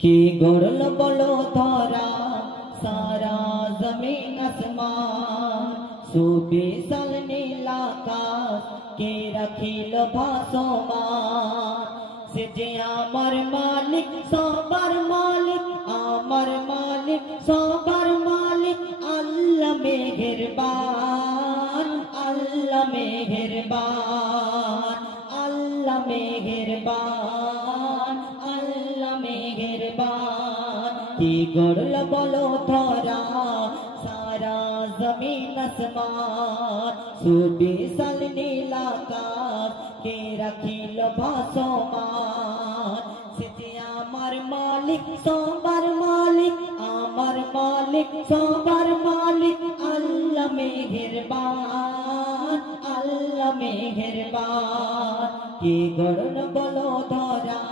কি গড়ল বলো ধরা সারা জমিন আসমান, সুবিশাল নীল আকাশ কে রাখিল ভাসমান। সে যে আমার মালিক সবার মালিক, আমার মালিক সবার মালিক, আল্লাহ মেহেরবান, আল্লাহ মেহেরবান, আল্লাহ মেহেরবান, আল্লাহ মেহেরবান। কি গড়ল বলো ধরা সারা জমিন আসমান, সুবিশাল নীল আকাশ কে রাখিল ভাসমান। সে যে আমার মালিক সবার মালিক, আমার মালিক সবার মালিক, আল্লাহ মেহেরবান, আল্লাহ মেহেরবান। কি গড়ল বলো ধরা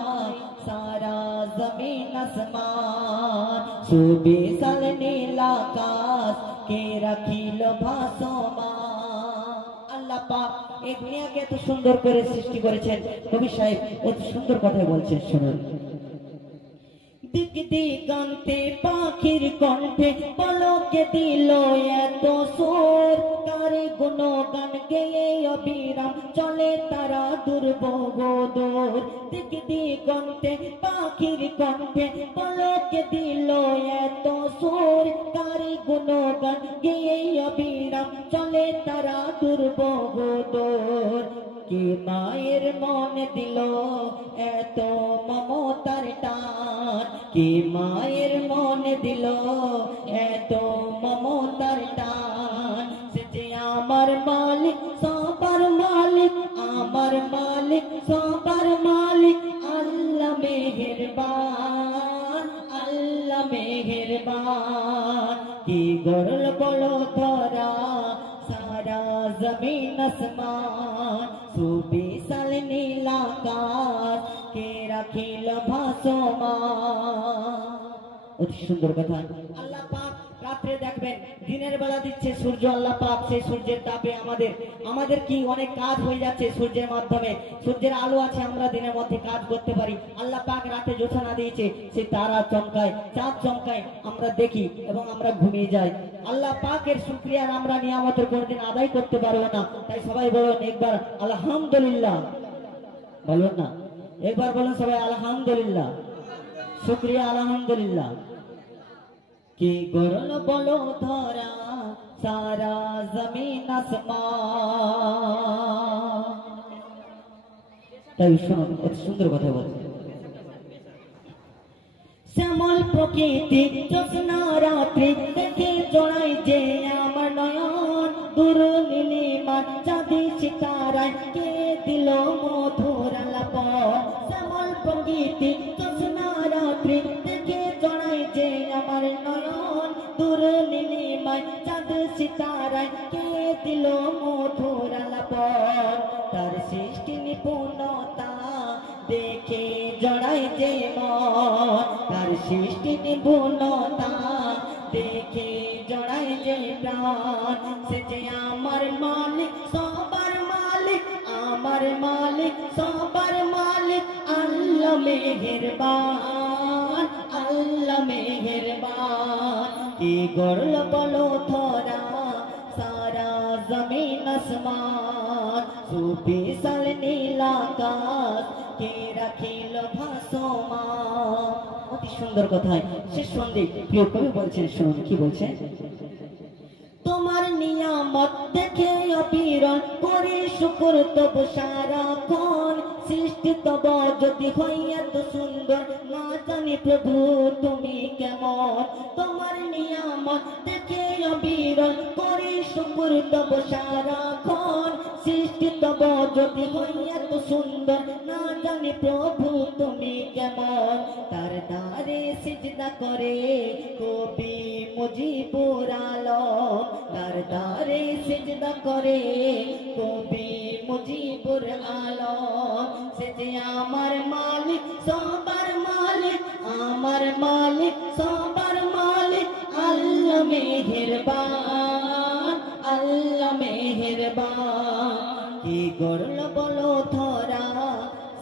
সারা জমিন আসমান, সুবিশাল নীল আকাশ কে রাখিল ভাসমান। আল্লাহ পাক এই দুনিয়াকে এত সুন্দর করে সৃষ্টি করেছেন। কবি সাহেব অত সুন্দর কথা বলছেন, শুনুন। দিক দিগন্তে পাখির কণ্ঠে পলকে দিল এত সুর, কার গুণগান গেয়ে অবিরাম চলে তারা দুর্বহ দূর। দিক দিগন্তে পাখির কণ্ঠে পলকে দিল এত সুর, কার গুণগান গেয়ে অবিরাম চলে তারা দুর্বহ দূর। কি মায়ের মনে দিল এত মমতার টান, কি মায়ের মনে দিল এত মমতার টান। সে যে আমার মালিক সবার মালিক, আমার মালিক সবার মালিক, আল্লাহ মেহেরবান, আল্লাহ মেহেরবান। কি গড়ল বলো ধরা সারা জমিন আসমান, সুবিশাল নীল আকাশ কে রাখিল ভাসমান। অতি সুন্দর কথা। আল্লাহ পাক রাত্রে দেখবেন, দিনের বেলা দিচ্ছে সূর্য, আল্লাহ পাক সেই সূর্যের তাপে আমাদের কি অনেক কাজ হয়ে যাচ্ছে সূর্যের মাধ্যমে। সূর্যের আলো আছে, আমরা দিনের মধ্যে কাজ করতে পারি। আল্লাহ পাক রাতে জোছনা দিয়েছে, সেই তারা চমকায়, চাঁদ চমকায়, আমরা দেখি এবং আমরা ঘুমিয়ে যাই। আল্লাহ পাকের শুকরিয়া আমরা নিয়ামতের কোনদিন আদায় করতে পারবো না। তাই সবাই বলুন একবার আলহামদুলিল্লাহ, বলুন না, একবার বলুন সবাই আলহামদুলিল্লাহ, শুকরিয়া আলহামদুলিল্লাহ। কি গড়ল বলো ধরা সারা জমিন আসমান। তাই শুনুন, অতি সুন্দর কথা বলছে। শ্যামল প্রকৃতি জ্যোৎস্না রাত্রি দেখে জড়াই যে আমার নয়ন, দূর নীলিমা চাঁদি সিতারায় কে দিল মধুর আলাপন। শ্যামল প্রকৃতি জ্যোৎস্না রাত্রি দেখে জড়াই যে আমার নয়ন, দূর নীলিমায় চাঁদ সিতারায় কে দিল মধুর আলাপন। তার সৃষ্টি নিপুণতা দেখে জড়াই যে মন, তার সৃষ্টি নিপুণতা দেখে জড়াই যে প্রাণ। সে যে আমার মালিক সবার মালিক, আমার মালিক সবার মালিক, আল্লাহ মেহেরবান, আল্লাহ মেহেরবান। কি গড়ল বলো ধরা সারা জমিন আসমান, সুবিশাল নীল আকাশ কে রাখিল ভাসমান। অতি সুন্দর কথায় শেষ সন্দেহ প্রিয় কবি বলছেন, শুনুন কি বলছেন। তোমার নিয়ামত দেখে অবিরল করি শুকর তব সারাক্ষণ, সৃষ্টি তব যদি হয় এত সুন্দর, না জানি প্রভু তুমি কেমন। তোমার নিয়ামত দেখে অবিরল করি শুকর তব সারাক্ষণ, সৃষ্টি তব যদি হয় এত সুন্দর, না জানি প্রভু তুমি কেমন। তার দ্বারে সিজদা করে কবি মুজিবুর আলম, তার দ্বারে সিজদা করে কবি মুজিবুর আলম। সে যে আমার মালিক সবার মালিক, আমার মালিক সবার মালিক, আল্লাহ মেহেরবান, আল্লাহ মেহেরবান। কি গড়ল বলো ধরা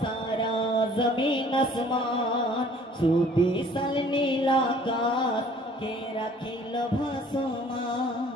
সারা জমিন আসমান, সুবিশাল নীলাকাশ কে রাখিল ভাসমান।